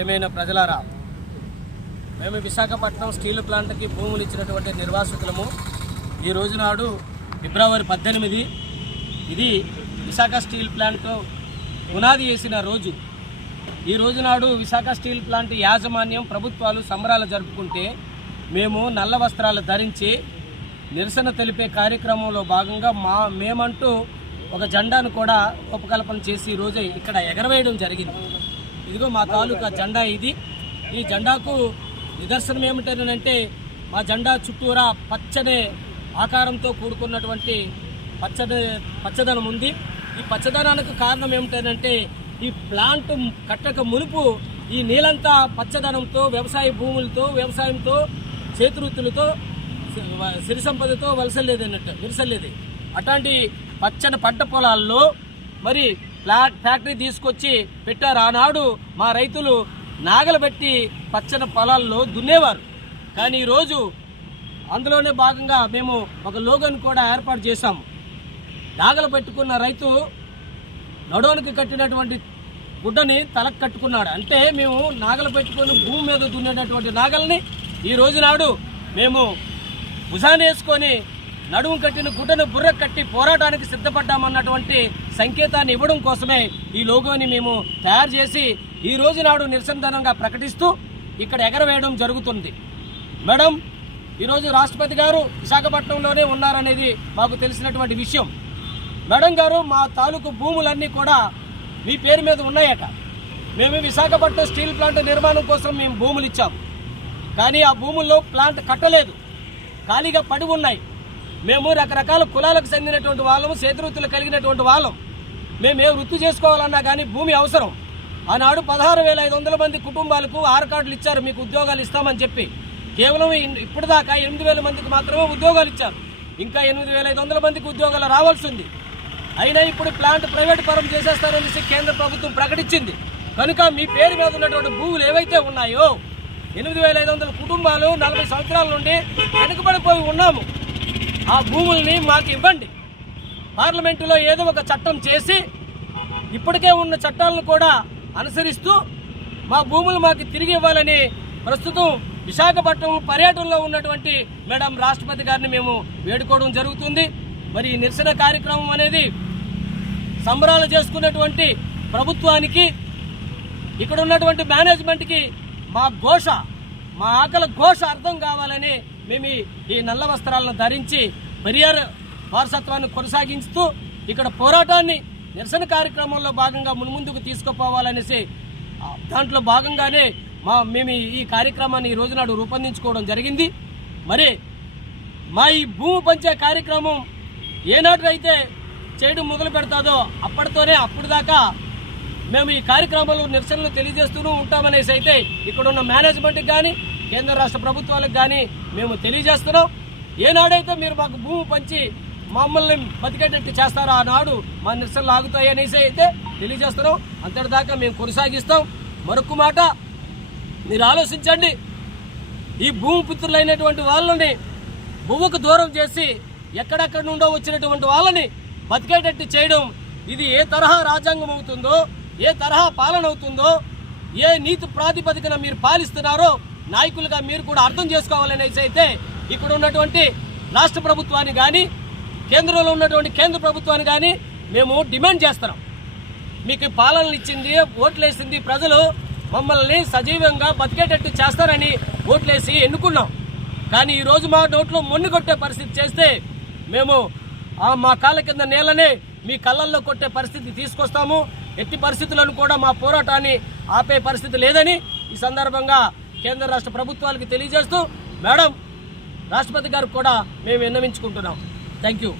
ప్రేమైన ప్రజలారా, మేము విశాఖపట్నం స్టీల్ ప్లాంట్కి భూములు ఇచ్చినటువంటి నిర్వాసితులము. ఈ రోజు నాడు ఫిబ్రవరి 18 ఇది విశాఖ స్టీల్ ప్లాంట్ పునాది వేసిన రోజు. ఈ రోజు నాడు విశాఖ స్టీల్ ప్లాంట్ యాజమాన్యం ప్రభుత్వాలు సంబరాలు జరుపుకుంటే మేము నల్ల వస్త్రాలు ధరించి నిరసన తెలిపే కార్యక్రమంలో భాగంగా మేమంటూ ఒక జెండాను కూడా రూపకల్పన చేసి ఈరోజు ఇక్కడ ఎగరవేయడం జరిగింది. ఇదిగో మా తాలూకా జెండా ఇది. ఈ జెండాకు నిదర్శనం ఏమిటంటే మా జెండా చుట్టూరా పచ్చని ఆకారంతో కూడుకున్నటువంటి పచ్చదనం ఉంది. ఈ పచ్చదనానికి కారణం ఏమిటంటే ఈ ప్లాంట్ కట్టక మునుపు ఈ నీలంతా పచ్చదనంతో, వ్యవసాయ భూములతో, వ్యవసాయంతో, చేతివృత్తులతో, సిరి సంపదతో విరసలేదు. అట్లాంటి పచ్చని పంట పొలాల్లో మరి ఫ్యాక్టరీ తీసుకొచ్చి పెట్టారు. ఆనాడు మా రైతులు నాగలు పెట్టి పచ్చని పొలాల్లో దున్నేవారు. కానీ ఈరోజు అందులోనే భాగంగా మేము ఒక లోగోను కూడా ఏర్పాటు చేశాము. నాగలు పెట్టుకున్న రైతు నడోనికి కట్టినటువంటి గుడ్డని తలకు కట్టుకున్నాడు. అంటే మేము నాగలు పెట్టుకొని భూమి మీద దున్నేటటువంటి నాగల్ని ఈ రోజు నాడు మేము భుజాన్ని వేసుకొని నడుము కట్టిన గుడ్డను బుర్ర కట్టి పోరాటానికి సిద్ధపడ్డామన్నటువంటి సంకేతాన్ని ఇవ్వడం కోసమే ఈ లోగోని మేము తయారు చేసి ఈ రోజు నాడు నిరసనదనంగా ప్రకటిస్తూ ఇక్కడ ఎగరవేయడం జరుగుతుంది. మేడం, ఈరోజు రాష్ట్రపతి గారు విశాఖపట్నంలోనే ఉన్నారనేది మాకు తెలిసినటువంటి విషయం. మేడం గారు, మా తాలూకు భూములన్నీ కూడా మీ పేరు మీద ఉన్నాయట. మేము విశాఖపట్నం స్టీల్ ప్లాంట్ నిర్మాణం కోసం మేము భూములు ఇచ్చాము. కానీ ఆ భూముల్లో ప్లాంట్ కట్టలేదు, ఖాళీగా పడి ఉన్నాయి. మేము రకరకాల కులాలకు చెందినటువంటి వాళ్ళము, చేతివృత్తులు కలిగినటువంటి వాళ్ళం. మేము ఏ వృత్తి చేసుకోవాలన్నా కానీ భూమి అవసరం. ఆనాడు 16,500 మంది కుటుంబాలకు ఆర్ కార్డులు ఇచ్చారు, మీకు ఉద్యోగాలు ఇస్తామని చెప్పి. కేవలం ఇప్పటిదాకా 8,000 మందికి మాత్రమే ఉద్యోగాలు ఇచ్చారు. ఇంకా 8,500 మందికి ఉద్యోగాలు రావాల్సింది. అయినా ఇప్పుడు ప్లాంట్ ప్రైవేట్ పరం చేసేస్తారనేసి కేంద్ర ప్రభుత్వం ప్రకటించింది. కనుక మీ పేరు మీద ఉన్నటువంటి భూములు ఏవైతే ఉన్నాయో 8,500 కుటుంబాలు 40 సంవత్సరాల నుండి వెనుకబడిపోయి ఉన్నాము. ఆ భూముల్ని మాకు ఇవ్వండి. పార్లమెంటులో ఏదో ఒక చట్టం చేసి ఇప్పటికే ఉన్న చట్టాలను కూడా అనుసరిస్తూ మా భూములు మాకు తిరిగి ఇవ్వాలని ప్రస్తుతం విశాఖపట్నం పర్యటనలో ఉన్నటువంటి మేడం రాష్ట్రపతి గారిని మేము వేడుకోవడం జరుగుతుంది. మరి ఈ నిరసన కార్యక్రమం అనేది సంబరాలు చేసుకున్నటువంటి ప్రభుత్వానికి, ఇక్కడ ఉన్నటువంటి మేనేజ్మెంట్కి మా ఘోష, మా ఆకలి ఘోష అర్థం కావాలని మేము ఈ నల్ల వస్త్రాలను ధరించి పెరియార్ వారసత్వాన్ని కొనసాగిస్తూ ఇక్కడ పోరాటాన్ని నిరసన కార్యక్రమంలో భాగంగా మున్ముందుకు తీసుకుపోవాలనేసి దాంట్లో భాగంగానే మేము ఈ కార్యక్రమాన్ని ఈ రోజు నాడు రూపొందించుకోవడం జరిగింది. మరి మా ఈ భూమి పంచే కార్యక్రమం ఏనాటికైతే చేయడం మొదలు పెడతాదో అప్పుడు దాకా మేము ఈ కార్యక్రమంలో నిరసనలు తెలియజేస్తూనే ఉంటామనేసి అయితే ఇక్కడున్న మేనేజ్మెంట్కి కానీ కేంద్ర రాష్ట్ర ప్రభుత్వాలకు కానీ మేము తెలియజేస్తున్నాం. ఏనాడైతే మీరు మాకు భూమి పంచి మమ్మల్ని బతికేటట్టు చేస్తారో ఆనాడు మా నిరసనలు ఆగుతాయి అనేసి అయితే తెలియజేస్తున్నాం. అంతటిదాకా మేము కొనసాగిస్తాం. మరొక మాట మీరు ఆలోచించండి. ఈ భూమి పుత్రులైనటువంటి వాళ్ళని భూమికి దూరం చేసి ఎక్కడెక్కడి నుండో వచ్చినటువంటి వాళ్ళని బతికేటట్టు చేయడం, ఇది ఏ తరహా రాజ్యాంగం అవుతుందో, ఏ తరహా పాలన అవుతుందో, ఏ నీతి ప్రాతిపదికన మీరు పాలిస్తున్నారో నాయకులుగా మీరు కూడా అర్థం చేసుకోవాలనేసి అయితే ఇక్కడ ఉన్నటువంటి రాష్ట్ర ప్రభుత్వాన్ని కానీ కేంద్రంలో ఉన్నటువంటి కేంద్ర ప్రభుత్వాన్ని కానీ మేము డిమాండ్ చేస్తున్నాం. మీకు పాలనలు ఇచ్చింది, ఓట్లేసింది ప్రజలు, మమ్మల్ని సజీవంగా బతికేటట్టు చేస్తారని ఓట్లేసి ఎన్నుకున్నాం. కానీ ఈరోజు మా నోట్లో మొన్ను కొట్టే పరిస్థితి చేస్తే మేము మా కాళ్ళ కింద నేలనే మీ కళ్ళల్లో కొట్టే పరిస్థితి తీసుకొస్తాము. ఎట్టి పరిస్థితులను కూడా మా పోరాటాన్ని ఆపే పరిస్థితి లేదని ఈ సందర్భంగా కేంద్ర రాష్ట్ర ప్రభుత్వాలకు తెలియజేస్తూ మేడం రాష్ట్రపతి గారికి కూడా మేము విన్నవించుకుంటున్నాం. Thank you.